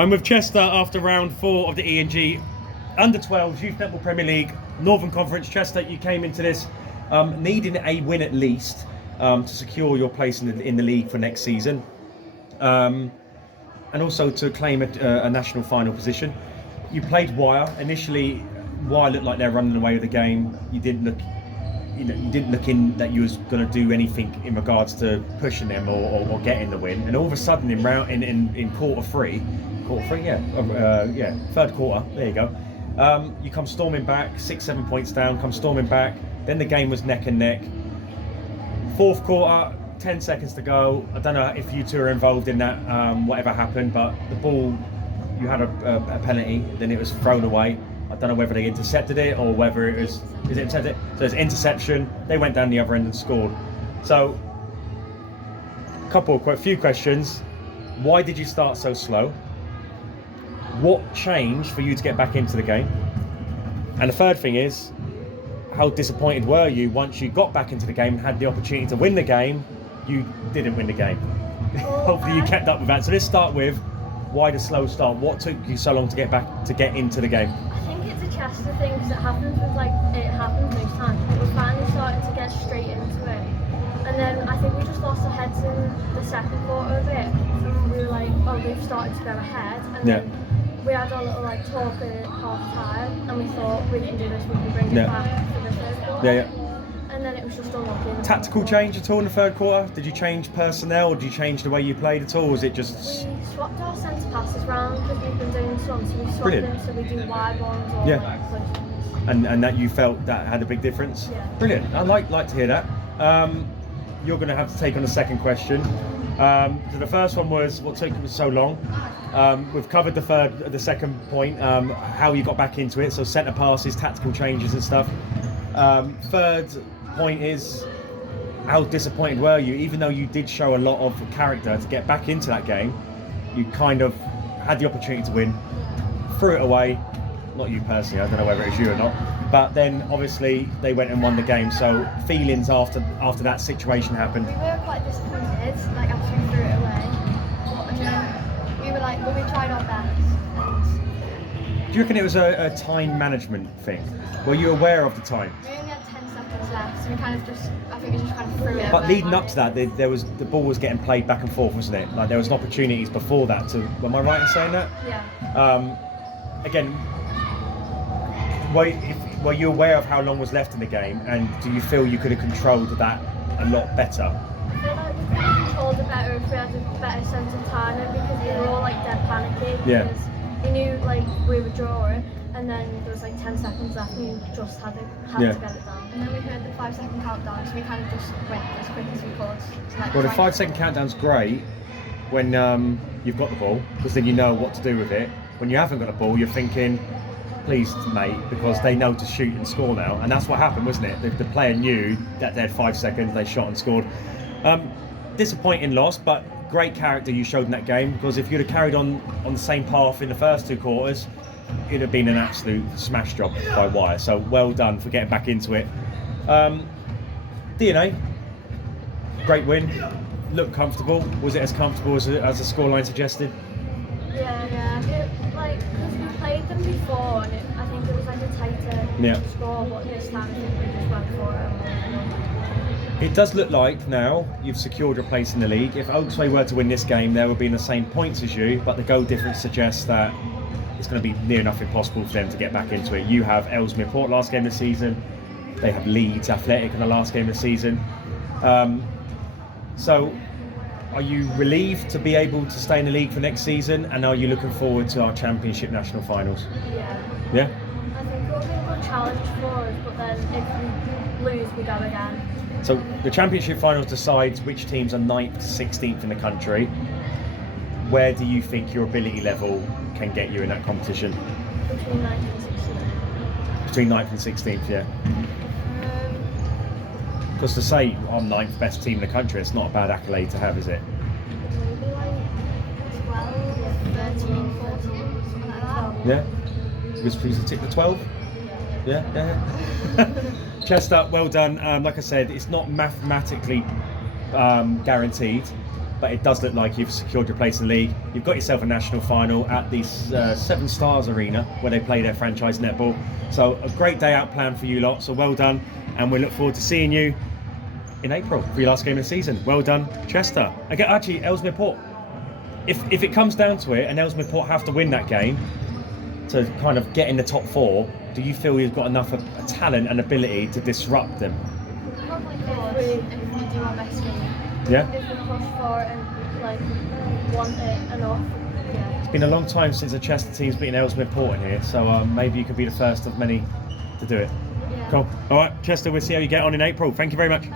I'm with Chester after round 4 of the E&G Under-12s Youth Netball Premier League Northern Conference. Chester, you came into this needing a win at least to secure your place in the league for next season, and also to claim a national final position. You played Wyre. Initially, Wyre looked like they're running away with the game. You didn't look in that you was going to do anything in regards to pushing them or getting the win. And all of a sudden, in quarter three, third quarter. There you go. You come storming back, 6-7 points down. Come storming back. Then the game was neck and neck. Fourth quarter, 10 seconds to go. I don't know if you two are involved in that. Whatever happened, but the ball, you had a penalty. Then it was thrown away. I don't know whether they intercepted it or whether it was. Is it intercepted? So it's interception. They went down the other end and scored. So, a few questions. Why did you start so slow? What changed for you to get back into the game? And the third thing is, how disappointed were you once you got back into the game and had the opportunity to win the game? You didn't win the game. Hopefully you kept up with that. So let's start with why the slow start. What took you so long to get into the game? I think it's a Chester thing because it happens most times. But we're finally starting to get straight into it. And then I think we just lost our heads in the second quarter of it. And we were like, oh, they've started to go ahead. And then we had our little talk at half time, and we thought we can do this, we can bring it back for the third quarter. And then it was just unlucky. Tactical change at all in the third quarter? Did you change personnel, or did you change the way you played at all? Or was it just... We swapped our centre passes round because we've been doing some, so we swapped them so we do wide ones or close ones. And that you felt that had a big difference? Yeah. Brilliant. I'd like to hear that. You're going to have to take on the second question. So the first one was what took you so long. We've covered the second point, how you got back into it. So centre passes, tactical changes and stuff. Third point is how disappointed were you? Even though you did show a lot of character to get back into that game, you kind of had the opportunity to win, threw it away. Not you personally, I don't know whether it's you or not. But then obviously they went and won the game. So feelings after that situation happened. We were quite disappointed, after we threw it away. But we were well, we tried our best. Do you reckon it was a time management thing? Were you aware of the time? We only had 10 seconds left, so I think we just kind of threw it away. But leading up to that, the ball was getting played back and forth, wasn't it? Like there was opportunities before that to. Am I right in saying that? Yeah. Again, were you aware of how long was left in the game, and do you feel you could have controlled that a lot better? I feel like we could have controlled it better if we had a better sense of timing, because we were all dead panicky. Because we knew we were drawing, and then there was 10 seconds left, and we just had to get it done. And then we heard the 5-second countdown, so we kind of just went as quick as we could. Well, the 5-second countdown's great when you've got the ball, because then you know what to do with it. When you haven't got the ball, you're thinking, please, mate, because they know to shoot and score now, and that's what happened, wasn't it? The player knew that they had 5 seconds, they shot and scored. Disappointing loss, but great character you showed in that game, because if you'd have carried on the same path in the first 2 quarters, it'd have been an absolute smash job by Wyre. So well done for getting back into it. DNA, great win. Looked comfortable. Was it as comfortable as the scoreline suggested? Yeah. Because we played them before, and I think it was a tighter score, but this time I think we just went for it. It does look like now you've secured your place in the league. If Oaksway were to win this game, they would be in the same points as you, but the goal difference suggests that it's going to be near enough impossible for them to get back into it. You have Ellesmere Port last game of the season. They have Leeds Athletic in the last game of the season. So are you relieved to be able to stay in the league for next season, and are you looking forward to our Championship National Finals? Yeah? I think it'll be a good challenge for us, but then if we lose, we go again. So the Championship Finals decides which teams are 9th to 16th in the country. Where do you think your ability level can get you in that competition? Between 9th and 16th. Between 9th and 16th, yeah. Because to say I'm 9th best team in the country, it's not a bad accolade to have, is it? Maybe 12, 13, 14, something like that. Yeah? Because please tick the 12? Yeah. Chester, well done. Like I said, it's not mathematically guaranteed, but it does look like you've secured your place in the league. You've got yourself a national final at the Seven Stars Arena where they play their franchise netball. So a great day out planned for you lot, so well done, and we look forward to seeing you in April for your last game of the season. Well done, Chester. Okay, actually, Ellesmere Port. If it comes down to it and Ellesmere Port have to win that game to kind of get in the top 4, do you feel you've got enough of a talent and ability to disrupt them? Probably if we do our best game. Yeah? If we push for it and like want it enough. Yeah. It's been a long time since the Chester team's beaten Ellesmere Port in here, so maybe you could be the first of many to do it. Yeah. Cool. All right, Chester, we'll see how you get on in April. Thank you very much.